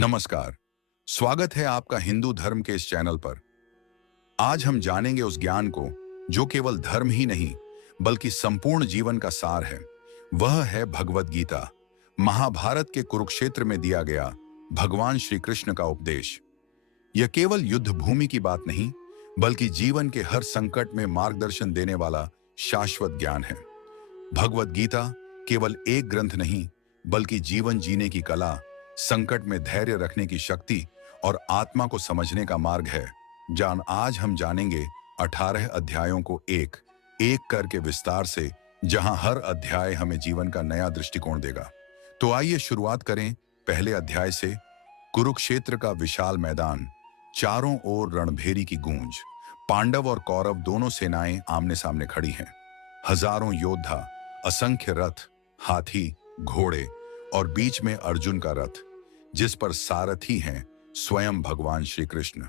नमस्कार। स्वागत है आपका हिंदू धर्म के इस चैनल पर। आज हम जानेंगे उस ज्ञान को जो केवल धर्म ही नहीं बल्कि संपूर्ण जीवन का सार है। वह है भगवत गीता, महाभारत के कुरुक्षेत्र में दिया गया भगवान श्री कृष्ण का उपदेश। यह केवल युद्ध भूमि की बात नहीं बल्कि जीवन के हर संकट में मार्गदर्शन देने वाला शाश्वत ज्ञान है। भगवत गीता केवल एक ग्रंथ नहीं बल्कि जीवन जीने की कला, संकट में धैर्य रखने की शक्ति और आत्मा को समझने का मार्ग है। आज हम जानेंगे 18 अध्यायों को एक एक करके विस्तार से, जहां हर अध्याय हमें जीवन का नया दृष्टिकोण देगा। तो आइए शुरुआत करें पहले अध्याय से। कुरुक्षेत्र का विशाल मैदान, चारों ओर रणभेरी की गूंज। पांडव और कौरव दोनों सेनाएं आमने सामने खड़ी हैं। हजारों योद्धा, असंख्य रथ, हाथी, घोड़े और बीच में अर्जुन का रथ, जिस पर सारथी हैं स्वयं भगवान श्री कृष्ण।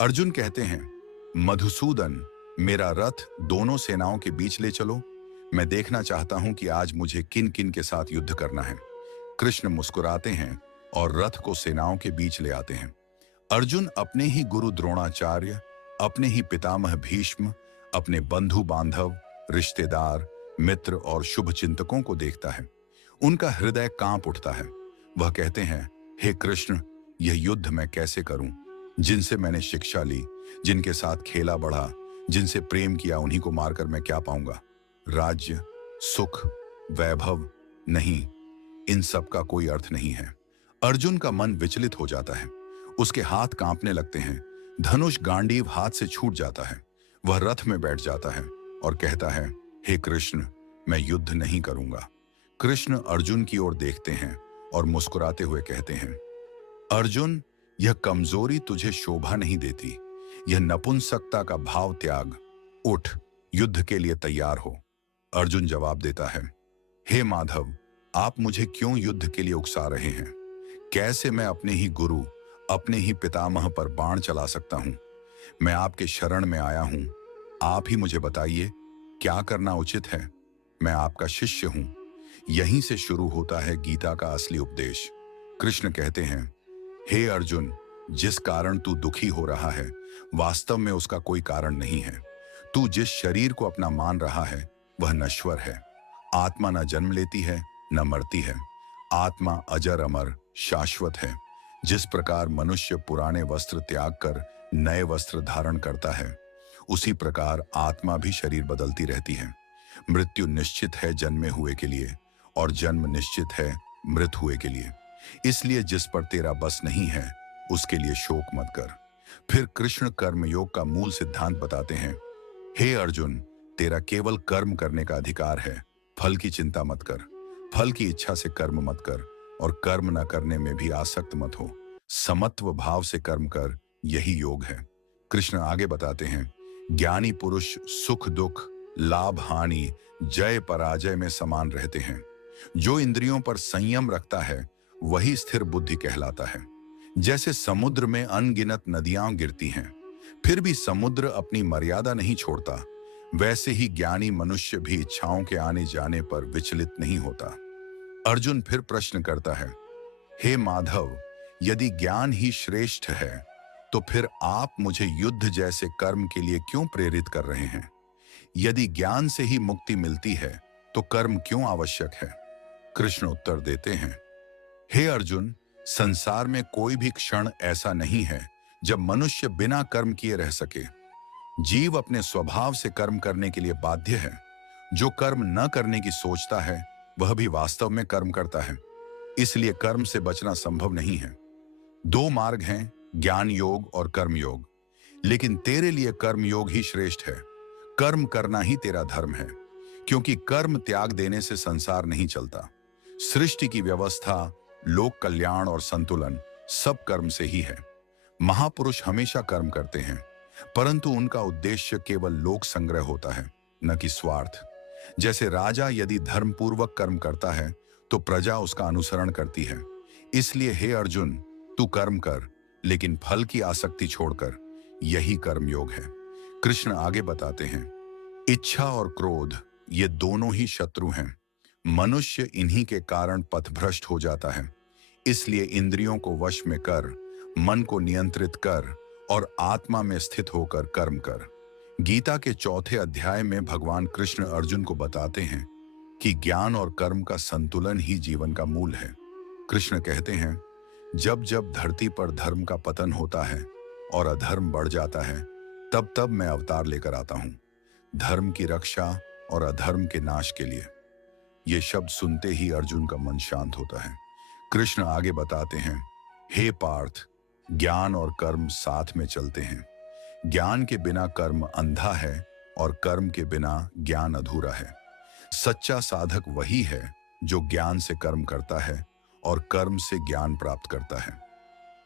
अर्जुन कहते हैं, मधुसूदन, मेरा रथ दोनों सेनाओं के बीच ले चलो। मैं देखना चाहता हूं कि आज मुझे किन किन के साथ युद्ध करना है। कृष्ण मुस्कुराते हैं और रथ को सेनाओं के बीच ले आते हैं। अर्जुन अपने ही गुरु द्रोणाचार्य, अपने ही पितामह भीष्म, अपने बंधु बांधव, रिश्तेदार, मित्र और शुभ चिंतकों को देखता है। उनका हृदय कांप उठता है। वह कहते हैं, हे कृष्ण, यह युद्ध मैं कैसे करूं? जिनसे मैंने शिक्षा ली, जिनके साथ खेला बढ़ा, जिनसे प्रेम किया, उन्हीं को मारकर मैं क्या पाऊंगा? राज्य, सुख, वैभव? नहीं, इन सब का कोई अर्थ नहीं है। अर्जुन का मन विचलित हो जाता है। उसके हाथ कांपने लगते हैं। धनुष गांडीव हाथ से छूट जाता है। वह रथ में बैठ जाता है और कहता है, हे कृष्ण, मैं युद्ध नहीं करूंगा। कृष्ण अर्जुन की ओर देखते हैं और मुस्कुराते हुए कहते हैं, अर्जुन, यह कमजोरी तुझे शोभा नहीं देती। यह नपुंसकता का भाव त्याग। उठ, युद्ध के लिए तैयार हो। अर्जुन जवाब देता है, हे माधव, आप मुझे क्यों युद्ध के लिए उकसा रहे हैं? कैसे मैं अपने ही गुरु, अपने ही पितामह पर बाण चला सकता हूं? मैं आपके शरण में आया हूं। आप ही मुझे बताइए, क्या करना उचित है? मैं आपका शिष्य हूं। यहीं से शुरू होता है गीता का असली उपदेश। कृष्ण कहते हैं, हे अर्जुन, जिस कारण तू दुखी हो रहा है, वास्तव में उसका कोई कारण नहीं है। तू जिस शरीर को अपना मान रहा है, वह नश्वर है। आत्मा न जन्म लेती है, न मरती है। आत्मा अजर अमर शाश्वत है। जिस प्रकार मनुष्य पुराने वस्त्र त्याग कर नए वस्त्र धारण करता है, उसी प्रकार आत्मा भी शरीर बदलती रहती है। मृत्यु निश्चित है जन्मे हुए के लिए, और जन्म निश्चित है मृत हुए के लिए। इसलिए जिस पर तेरा बस नहीं है, उसके लिए शोक मत कर। फिर कृष्ण कर्मयोग का मूल सिद्धांत बताते हैं, हे अर्जुन, तेरा केवल कर्म करने का अधिकार है। फल की चिंता मत कर। फल की इच्छा से कर्म मत कर, और कर्म न करने में भी आसक्त मत हो। समत्व भाव से कर्म कर, यही योग है। कृष्ण आगे बताते हैं, ज्ञानी पुरुष सुख दुख, लाभ हानि, जय पराजय में समान रहते हैं। जो इंद्रियों पर संयम रखता है, वही स्थिर बुद्धि कहलाता है। जैसे समुद्र में अनगिनत नदियां गिरती हैं, फिर भी समुद्र अपनी मर्यादा नहीं छोड़ता, वैसे ही ज्ञानी मनुष्य भी इच्छाओं के आने जाने पर विचलित नहीं होता। अर्जुन फिर प्रश्न करता है, हे माधव, यदि ज्ञान ही श्रेष्ठ है, तो फिर आप मुझे युद्ध जैसे कर्म के लिए क्यों प्रेरित कर रहे हैं? यदि ज्ञान से ही मुक्ति मिलती है, तो कर्म क्यों आवश्यक है? कृष्ण उत्तर देते हैं, हे अर्जुन, संसार में कोई भी क्षण ऐसा नहीं है जब मनुष्य बिना कर्म किए रह सके। जीव अपने स्वभाव से कर्म करने के लिए बाध्य है। जो कर्म न करने की सोचता है, वह भी वास्तव में कर्म करता है। इसलिए कर्म से बचना संभव नहीं है। दो मार्ग हैं, ज्ञान योग और कर्म योग। लेकिन तेरे लिए कर्म योग ही श्रेष्ठ है। कर्म करना ही तेरा धर्म है, क्योंकि कर्म त्याग देने से संसार नहीं चलता। सृष्टि की व्यवस्था, लोक कल्याण और संतुलन सब कर्म से ही है। महापुरुष हमेशा कर्म करते हैं, परंतु उनका उद्देश्य केवल लोक संग्रह होता है, न कि स्वार्थ। जैसे राजा यदि धर्मपूर्वक कर्म करता है, तो प्रजा उसका अनुसरण करती है। इसलिए हे अर्जुन, तू कर्म कर, लेकिन फल की आसक्ति छोड़कर। यही कर्मयोग है। कृष्ण आगे बताते हैं, इच्छा और क्रोध ये दोनों ही शत्रु हैं। मनुष्य इन्हीं के कारण पथभ्रष्ट हो जाता है। इसलिए इंद्रियों को वश में कर, मन को नियंत्रित कर और आत्मा में स्थित होकर कर्म कर। गीता के चौथे अध्याय में भगवान कृष्ण अर्जुन को बताते हैं कि ज्ञान और कर्म का संतुलन ही जीवन का मूल है। कृष्ण कहते हैं, जब जब धरती पर धर्म का पतन होता है और अधर्म बढ़ जाता है, तब तब मैं अवतार लेकर आता हूं, धर्म की रक्षा और अधर्म के नाश के लिए। ये शब्द सुनते ही अर्जुन का मन शांत होता है। कृष्ण आगे बताते हैं, हे पार्थ, ज्ञान और कर्म साथ में चलते हैं। ज्ञान के बिना कर्म अंधा है और कर्म के बिना ज्ञान अधूरा है। सच्चा साधक वही है जो ज्ञान से कर्म करता है और कर्म से ज्ञान प्राप्त करता है।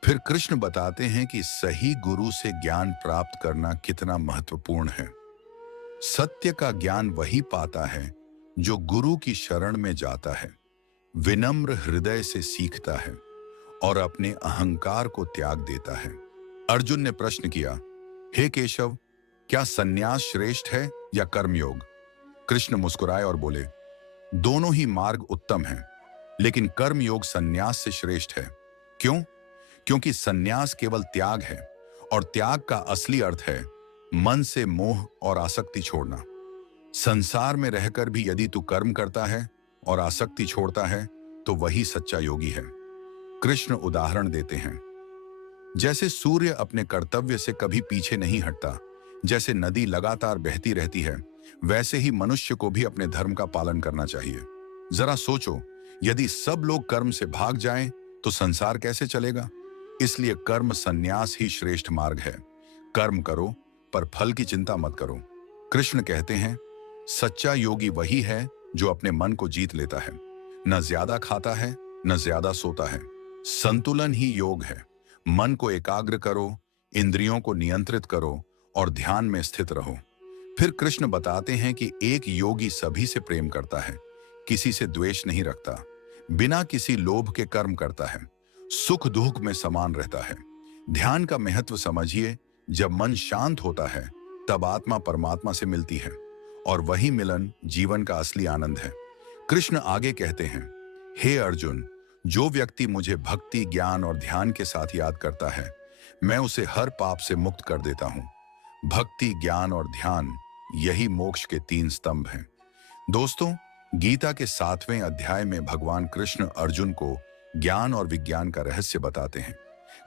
फिर कृष्ण बताते हैं कि सही गुरु से ज्ञान प्राप्त करना कितना महत्वपूर्ण है। सत्य का ज्ञान वही पाता है जो गुरु की शरण में जाता है, विनम्र हृदय से सीखता है और अपने अहंकार को त्याग देता है। अर्जुन ने प्रश्न किया, हे केशव, क्या सन्यास श्रेष्ठ है या कर्मयोग? कृष्ण मुस्कुराए और बोले, दोनों ही मार्ग उत्तम हैं, लेकिन कर्मयोग सन्यास से श्रेष्ठ है। क्यों? क्योंकि सन्यास केवल त्याग है और त्याग का असली अर्थ है मन से मोह और आसक्ति छोड़ना। संसार में रहकर भी यदि तू कर्म करता है और आसक्ति छोड़ता है तो वही सच्चा योगी है। कृष्ण उदाहरण देते हैं, जैसे सूर्य अपने कर्तव्य से कभी पीछे नहीं हटता, जैसे नदी लगातार बहती रहती है, वैसे ही मनुष्य को भी अपने धर्म का पालन करना चाहिए। जरा सोचो, यदि सब लोग कर्म से भाग जाएं तो संसार कैसे चलेगा? इसलिए कर्म संन्यास ही श्रेष्ठ मार्ग है। कर्म करो पर फल की चिंता मत करो। कृष्ण कहते हैं, सच्चा योगी वही है जो अपने मन को जीत लेता है, न ज्यादा खाता है न ज्यादा सोता है। संतुलन ही योग है। मन को एकाग्र करो, इंद्रियों को नियंत्रित करो और ध्यान में स्थित रहो। फिर कृष्ण बताते हैं कि एक योगी सभी से प्रेम करता है, किसी से द्वेष नहीं रखता, बिना किसी लोभ के कर्म करता है, सुख दुख में समान रहता है। ध्यान का महत्व समझिए, जब मन शांत होता है तब आत्मा परमात्मा से मिलती है और वही मिलन जीवन का असली आनंद है। कृष्ण आगे कहते हैं, हे अर्जुन, जो व्यक्ति मुझे भक्ति, ज्ञान और ध्यान के साथ याद करता है, मैं उसे हर पाप से मुक्त कर देता हूं। भक्ति, ज्ञान और ध्यान, यही मोक्ष के 3 स्तंभ हैं। दोस्तों, गीता के 7वें अध्याय में भगवान कृष्ण अर्जुन को ज्ञान और विज्ञान का रहस्य बताते हैं।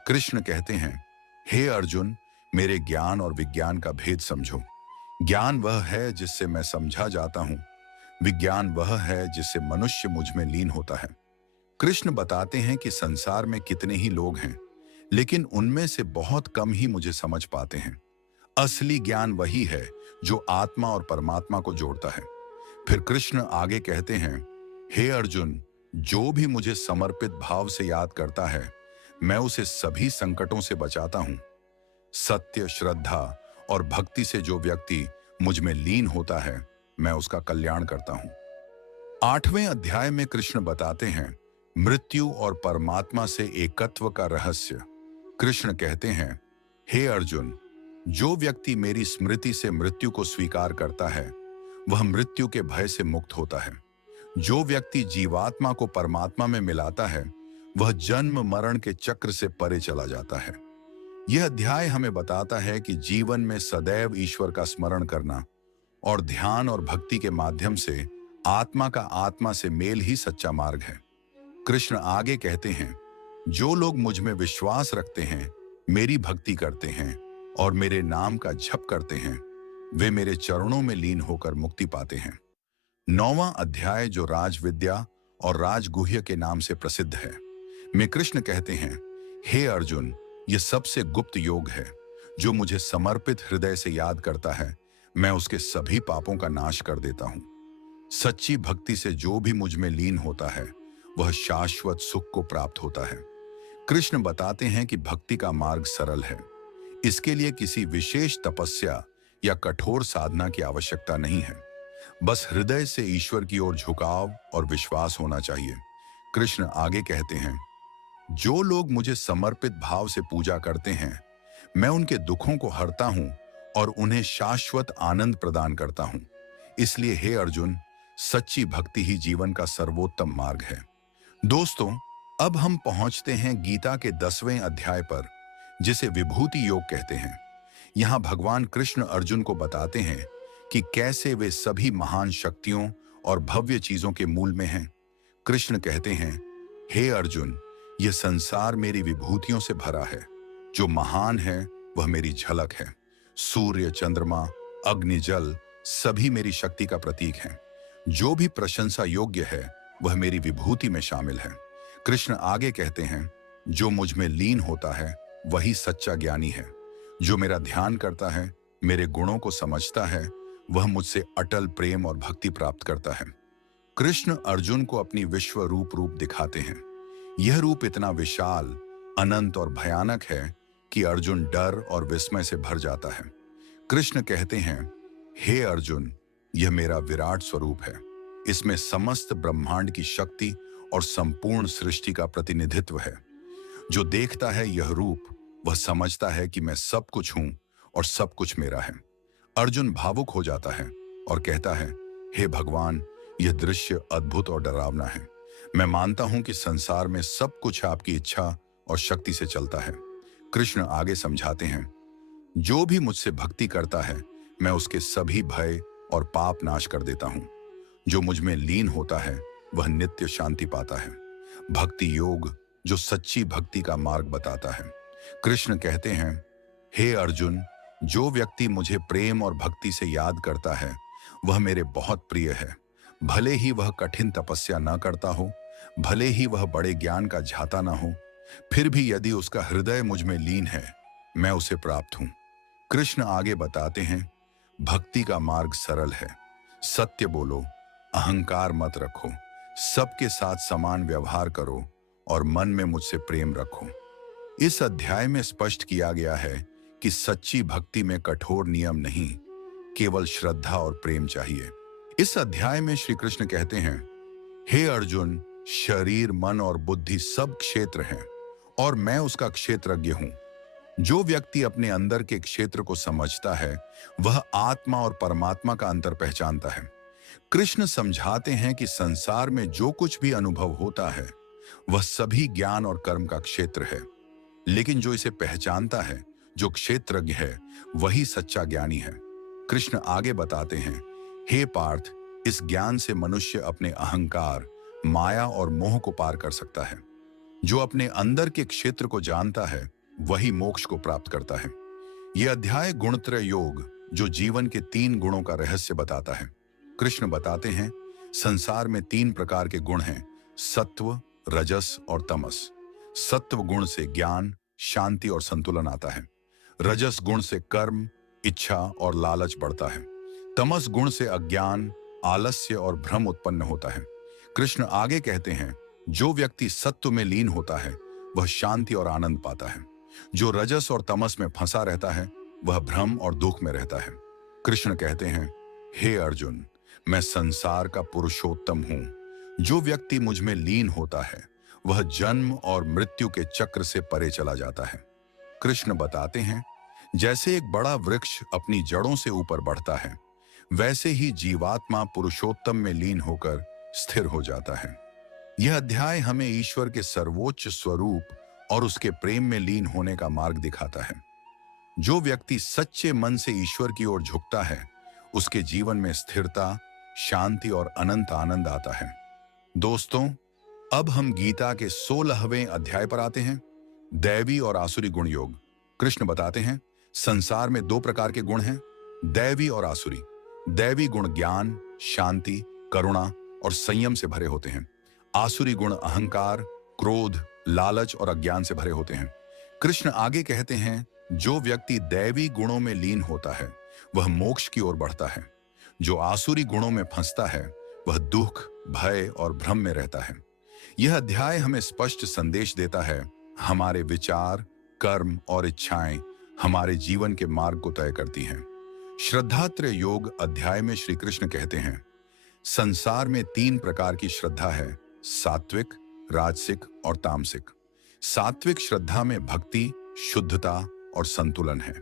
कृष्ण कहते हैं, हे अर्जुन, मेरे ज्ञान और विज्ञान का भेद समझो। ज्ञान वह है जिससे मैं समझा जाता हूं, विज्ञान वह है जिससे मनुष्य मुझ में लीन होता है। कृष्ण बताते हैं कि संसार में कितने ही लोग हैं, लेकिन उनमें से बहुत कम ही मुझे समझ पाते हैं। असली ज्ञान वही है जो आत्मा और परमात्मा को जोड़ता है। फिर कृष्ण आगे कहते हैं, हे अर्जुन, जो भी मुझे समर्पित भाव से याद करता है, मैं उसे सभी संकटों से बचाता हूं। सत्य, श्रद्धा और भक्ति से जो व्यक्ति मुझ में लीन होता है, मैं उसका कल्याण करता हूं। 8वें अध्याय में कृष्ण बताते हैं मृत्यु और परमात्मा से एकत्व का रहस्य। कृष्ण कहते हैं, हे अर्जुन, जो व्यक्ति मेरी स्मृति से मृत्यु को स्वीकार करता है, वह मृत्यु के भय से मुक्त होता है। जो व्यक्ति जीवात्मा को परमात्मा में मिलाता है, वह जन्म मरण के चक्र से परे चला जाता है। यह अध्याय हमें बताता है कि जीवन में सदैव ईश्वर का स्मरण करना और ध्यान और भक्ति के माध्यम से आत्मा का आत्मा से मेल ही सच्चा मार्ग है। कृष्ण आगे कहते हैं, जो लोग मुझ में विश्वास रखते हैं, मेरी भक्ति करते हैं और मेरे नाम का जप करते हैं, वे मेरे चरणों में लीन होकर मुक्ति पाते हैं। 9वां अध्याय, जो राजविद्या और राजगुह्य के नाम से प्रसिद्ध है, में कृष्ण कहते हैं, हे अर्जुन, यह सबसे गुप्त योग है। जो मुझे समर्पित हृदय से याद करता है, मैं उसके सभी पापों का नाश कर देता हूं। सच्ची भक्ति से जो भी मुझ में लीन होता है, वह शाश्वत सुख को प्राप्त होता है। कृष्ण बताते हैं कि भक्ति का मार्ग सरल है। इसके लिए किसी विशेष तपस्या या कठोर साधना की आवश्यकता नहीं है। बस हृदय से ईश्वर की ओर झुकाव और विश्वास होना चाहिए। कृष्ण आगे कहते हैं, जो लोग मुझे समर्पित भाव से पूजा करते हैं, मैं उनके दुखों को हरता हूं और उन्हें शाश्वत आनंद प्रदान करता हूं। इसलिए हे अर्जुन, सच्ची भक्ति ही जीवन का सर्वोत्तम मार्ग है। दोस्तों, अब हम पहुंचते हैं गीता के 10वें अध्याय पर, जिसे विभूति योग कहते हैं। यहाँ भगवान कृष्ण अर्जुन को बताते हैं कि कैसे वे सभी महान शक्तियों और भव्य चीजों के मूल में हैं। कृष्ण कहते हैं, हे अर्जुन, यह संसार मेरी विभूतियों से भरा है। जो महान है वह मेरी झलक है। सूर्य, चंद्रमा, अग्नि, जल सभी मेरी शक्ति का प्रतीक हैं। जो भी प्रशंसा योग्य है वह मेरी विभूति में शामिल है। कृष्ण आगे कहते हैं, जो मुझ में लीन होता है वही सच्चा ज्ञानी है। जो मेरा ध्यान करता है, मेरे गुणों को समझता है, वह मुझसे अटल प्रेम और भक्ति प्राप्त करता है। कृष्ण अर्जुन को अपनी विश्व रूप दिखाते हैं। यह रूप इतना विशाल, अनंत और भयानक है कि अर्जुन डर और विस्मय से भर जाता है। कृष्ण कहते हैं, हे अर्जुन, यह मेरा विराट स्वरूप है। इसमें समस्त ब्रह्मांड की शक्ति और संपूर्ण सृष्टि का प्रतिनिधित्व है। जो देखता है यह रूप, वह समझता है कि मैं सब कुछ हूं और सब कुछ मेरा है। अर्जुन भावुक हो जाता है और कहता है, हे भगवान, यह दृश्य अद्भुत और डरावना है। मैं मानता हूं कि संसार में सब कुछ आपकी इच्छा और शक्ति से चलता है। कृष्ण आगे समझाते हैं, जो भी मुझसे भक्ति करता है, मैं उसके सभी भय और पाप नाश कर देता हूं। जो मुझ में लीन होता है वह नित्य शांति पाता है। भक्ति योग जो सच्ची भक्ति का मार्ग बताता है। कृष्ण कहते हैं, हे अर्जुन, जो व्यक्ति मुझे प्रेम और भक्ति से याद करता है वह मेरे बहुत प्रिय है। भले ही वह कठिन तपस्या न करता हो, भले ही वह बड़े ज्ञान का झाता न हो, फिर भी यदि उसका हृदय मुझ में लीन है, मैं उसे प्राप्त हूं। कृष्ण आगे बताते हैं, भक्ति का मार्ग सरल है। सत्य बोलो, अहंकार मत रखो, सबके साथ समान व्यवहार करो और मन में मुझसे प्रेम रखो। इस अध्याय में स्पष्ट किया गया है कि सच्ची भक्ति में कठोर नियम नहीं, केवल श्रद्धा और प्रेम चाहिए। इस अध्याय में श्री कृष्ण कहते हैं, हे अर्जुन, शरीर, मन और बुद्धि सब क्षेत्र हैं और मैं उसका क्षेत्रज्ञ हूं। जो व्यक्ति अपने अंदर के क्षेत्र को समझता है वह आत्मा और परमात्मा का अंतर पहचानता है। कृष्ण समझाते हैं कि संसार में जो कुछ भी अनुभव होता है वह सभी ज्ञान और कर्म का क्षेत्र है, लेकिन जो इसे पहचानता है, जो क्षेत्रज्ञ है, वही सच्चा ज्ञानी है। कृष्ण आगे बताते हैं, हे पार्थ, इस ज्ञान से मनुष्य अपने अहंकार, माया और मोह को पार कर सकता है। जो अपने अंदर के क्षेत्र को जानता है वही मोक्ष को प्राप्त करता है। यह अध्याय गुणत्रय योग जो जीवन के 3 गुणों का रहस्य बताता है। कृष्ण बताते हैं, संसार में 3 प्रकार के गुण हैं, सत्व, रजस और तमस। सत्व गुण से ज्ञान, शांति और संतुलन आता है। रजस गुण से कर्म, इच्छा और लालच बढ़ता है। तमस गुण से अज्ञान, आलस्य और भ्रम उत्पन्न होता है। कृष्ण आगे कहते हैं, जो व्यक्ति सत्व में लीन होता है वह शांति और आनंद पाता है। जो रजस और तमस में फंसा रहता है वह भ्रम और दुख में रहता है। कृष्ण कहते हैं, हे अर्जुन, मैं संसार का पुरुषोत्तम हूं। जो व्यक्ति मुझ में लीन होता है वह जन्म और मृत्यु के चक्र से परे चला जाता है। कृष्ण बताते हैं, जैसे एक बड़ा वृक्ष अपनी जड़ों से ऊपर बढ़ता है, वैसे ही जीवात्मा पुरुषोत्तम में लीन होकर स्थिर हो जाता है। यह अध्याय हमें ईश्वर के सर्वोच्च स्वरूप और उसके प्रेम में लीन होने का मार्ग दिखाता है। जो व्यक्ति सच्चे मन से ईश्वर की ओर झुकता है, उसके जीवन में स्थिरता, शांति और अनंत आनंद आता है। दोस्तों, अब हम गीता के 16वें अध्याय पर आते हैं, दैवी और आसुरी गुण योग। कृष्ण बताते हैं, संसार में 2 प्रकार के गुण हैं, दैवी और आसुरी। दैवी गुण ज्ञान, शांति, करुणा और संयम से भरे होते हैं। आसुरी गुण अहंकार, क्रोध, लालच और अज्ञान से भरे होते हैं। कृष्ण आगे कहते हैं, जो व्यक्ति दैवी गुणों में लीन होता है वह मोक्ष की ओर बढ़ता है। जो आसुरी गुणों में फंसता है वह दुख, भय और भ्रम में रहता है। यह अध्याय हमें स्पष्ट संदेश देता है, हमारे विचार, कर्म और इच्छाएं हमारे जीवन के मार्ग को तय करती हैं। श्रद्धात्रय योग अध्याय में श्री कृष्ण कहते हैं, संसार में 3 प्रकार की श्रद्धा है, सात्विक, राजसिक और तामसिक। सात्विक श्रद्धा में भक्ति, शुद्धता और संतुलन है।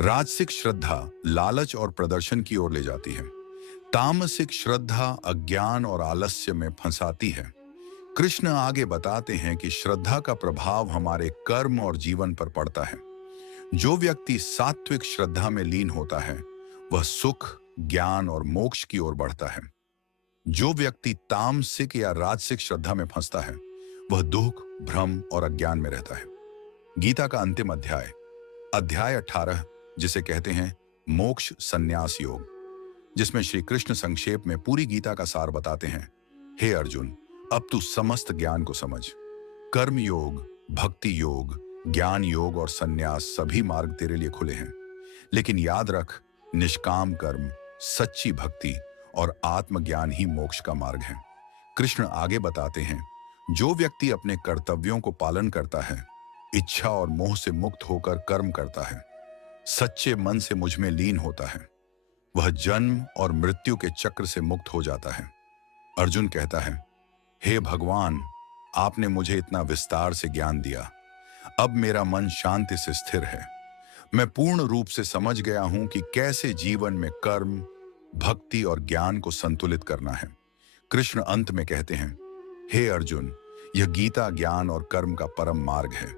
राजसिक श्रद्धा लालच और प्रदर्शन की ओर ले जाती है। तामसिक श्रद्धा अज्ञान और आलस्य में फंसाती है। कृष्ण आगे बताते हैं कि श्रद्धा का प्रभाव हमारे कर्म और जीवन पर पड़ता है। जो व्यक्ति सात्विक श्रद्धा में लीन होता है वह सुख, ज्ञान और मोक्ष की ओर बढ़ता है। जो व्यक्ति तामसिक या राजसिक श्रद्धा में फंसता है वह दुख, भ्रम और अज्ञान में रहता है। गीता का अंतिम अध्याय, अध्याय 18, जिसे कहते हैं मोक्ष संन्यास योग, जिसमें श्री कृष्ण संक्षेप में पूरी गीता का सार बताते हैं। हे अर्जुन, अब तू समस्त ज्ञान को समझ। कर्म योग, भक्ति योग, ज्ञान योग और संन्यास सभी मार्ग तेरे लिए खुले हैं, लेकिन याद रख, निष्काम कर्म, सच्ची भक्ति और आत्मज्ञान ही मोक्ष का मार्ग है। कृष्ण आगे बताते हैं, जो व्यक्ति अपने कर्तव्यों को पालन करता है, इच्छा और मोह से मुक्त होकर कर्म करता है, सच्चे मन से मुझ में लीन होता है, वह जन्म और मृत्यु के चक्र से मुक्त हो जाता है। अर्जुन कहता है, हे भगवान, आपने मुझे इतना विस्तार से ज्ञान दिया, अब मेरा मन शांति से स्थिर है। मैं पूर्ण रूप से समझ गया हूं कि कैसे जीवन में कर्म, भक्ति और ज्ञान को संतुलित करना है। कृष्ण अंत में कहते हैं, हे अर्जुन, यह गीता ज्ञान और कर्म का परम मार्ग है।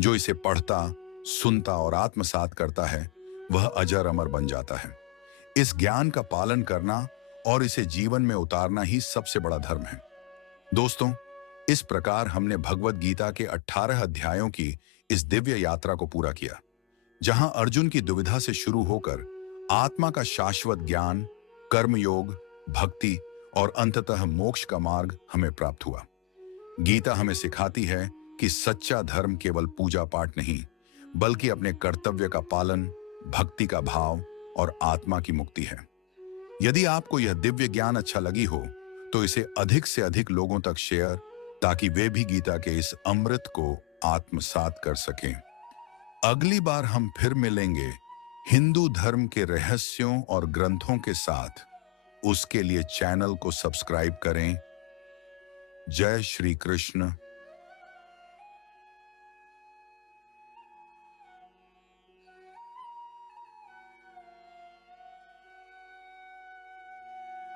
जो इसे पढ़ता, सुनता और आत्मसात करता है वह अजर अमर बन जाता है। इस ज्ञान का पालन करना और इसे जीवन में उतारना ही सबसे बड़ा धर्म है। दोस्तों, इस प्रकार हमने भगवत गीता के 18 अध्यायों की इस दिव्य यात्रा को पूरा किया, जहां अर्जुन की दुविधा से शुरू होकर आत्मा का शाश्वत ज्ञान, कर्मयोग, भक्ति और अंततः मोक्ष का मार्ग हमें प्राप्त हुआ। गीता हमें सिखाती है कि सच्चा धर्म केवल पूजा पाठ नहीं, बल्कि अपने कर्तव्य का पालन, भक्ति का भाव और आत्मा की मुक्ति है। यदि आपको यह दिव्य ज्ञान अच्छा लगी हो तो इसे अधिक से अधिक लोगों तक शेयर, ताकि वे भी गीता के इस अमृत को आत्मसात कर सकें। अगली बार हम फिर मिलेंगे हिंदू धर्म के रहस्यों और ग्रंथों के साथ। उसके लिए चैनल को सब्सक्राइब करें। जय श्री कृष्ण।